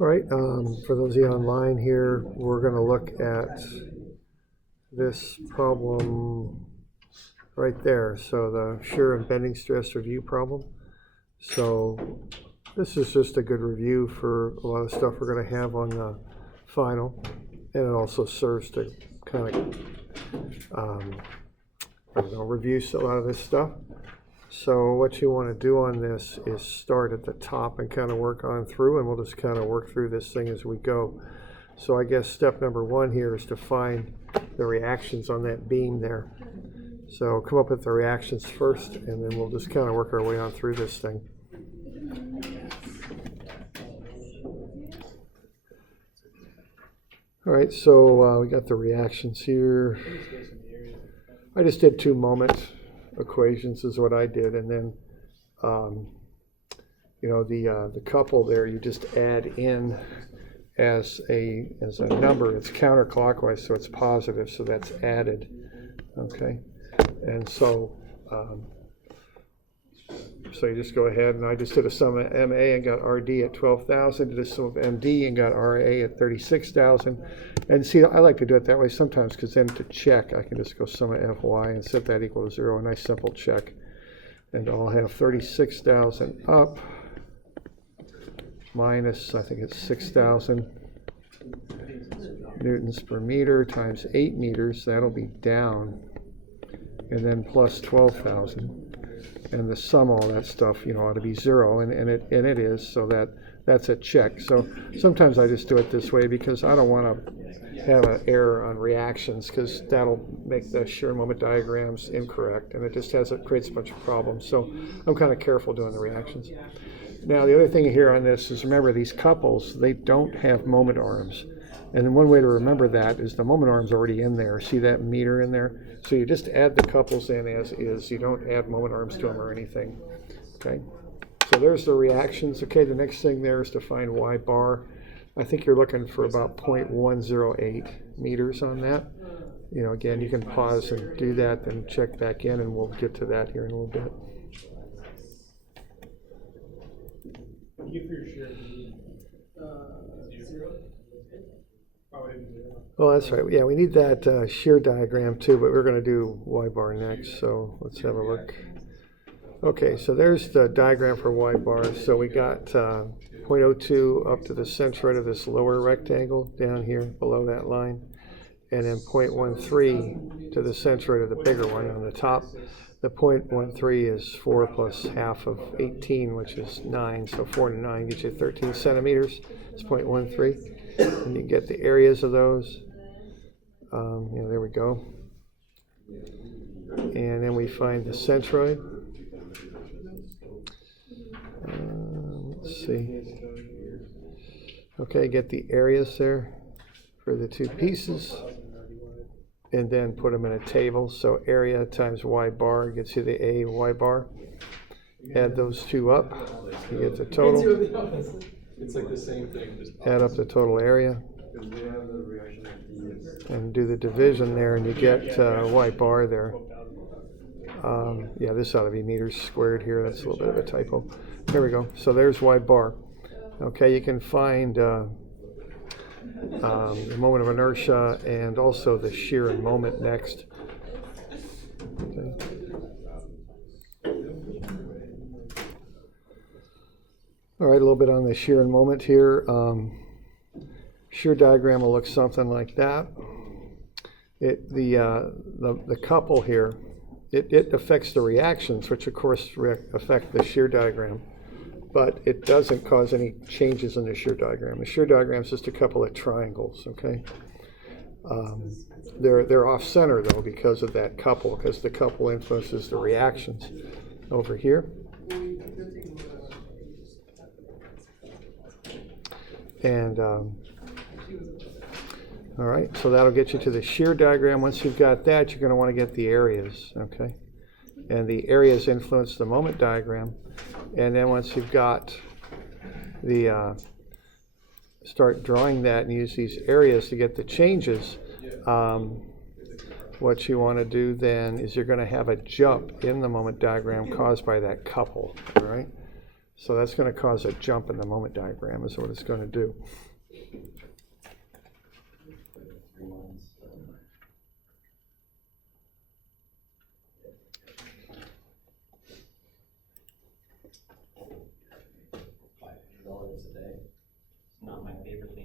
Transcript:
All right, for those of you online here, we're going to look at this problem right there. So the shear and bending stress review problem. So this is just a good review for a lot of stuff we're going to have on the final, and it also serves to kind of review a lot of this stuff. So what you want to do on this is start at the top and kind of work on through, and we'll just kind of work through this thing as we go. So I guess step number one here is to find the reactions on that beam there. So come up with the reactions first, and then we'll just kind of work our way on through this thing. All right, so we got the reactions here. I just did 2 moment equations is what I did, and then the couple there you just add in as a number. It's counterclockwise, so it's positive, so that's added. Okay, and so you just go ahead, and I just did a sum of MA and got RD at 12,000, did a sum of MD and got RA at 36,000. And see, I like to do it that way sometimes, because then to check, I can just go sum of FY and set that equal to 0, a nice simple check. And I'll have 36,000 up minus, I think it's 6,000 newtons per meter times 8 meters, that'll be down, and then plus 12,000. And the sum of all that stuff, ought to be 0, and it is, so that's a check. So sometimes I just do it this way because I don't want to have an error on reactions, because that'll make the shear moment diagrams incorrect, and it just creates a bunch of problems. So I'm kind of careful doing the reactions. Now the other thing here on this is, remember, these couples, they don't have moment arms. And then one way to remember that is the moment arm's already in there. See that meter in there? So you just add the couples in as is. You don't add moment arms to them or anything. Okay? So there's the reactions. Okay, the next thing there is to find Y bar. I think you're looking for about 0.108 meters on that. Again, you can pause and do that, then check back in, and we'll get to that here in a little bit. Oh, that's right. Yeah, we need that shear diagram too, but we're going to do Y bar next, so let's have a look. Okay, so there's the diagram for Y bar. So we got 0.02 up to the centroid of this lower rectangle down here below that line, and then 0.13 to the centroid of the bigger one on the top. The 0.13 is 4 plus half of 18, which is 9, so 4 to 9 gets you 13 centimeters. It's 0.13. And you get the areas of those. There we go. And then we find the centroid. Let's see. Okay, get the areas there for the 2 pieces, and then put them in a table. So area times Y bar gets you the A Y bar. Add those 2 up, you get the total. It's like the same thing. Just add up the total area, and do the division there, and you get Y bar there. Yeah, this ought to be meters squared here. That's a little bit of a typo. There we go. So there's Y bar. Okay, you can find the moment of inertia and also the shear and moment next. Okay. All right, a little bit on the shear and moment here. Shear diagram will look something like that. The couple here, it affects the reactions, which of course affect the shear diagram, but it doesn't cause any changes in the shear diagram. The shear diagram is just a couple of triangles. Okay, they're off center though because of that couple, because the couple influences the reactions over here. And all right, so that'll get you to the shear diagram. Once you've got that, you're going to want to get the areas, okay? And the areas influence the moment diagram. And then once you've got the, start drawing that and use these areas to get the changes. What you want to do then is you're going to have a jump in the moment diagram caused by that couple, all right? So that's going to cause a jump in the moment diagram is what it's going to do. 3 months. $500 a day. It's not my favorite thing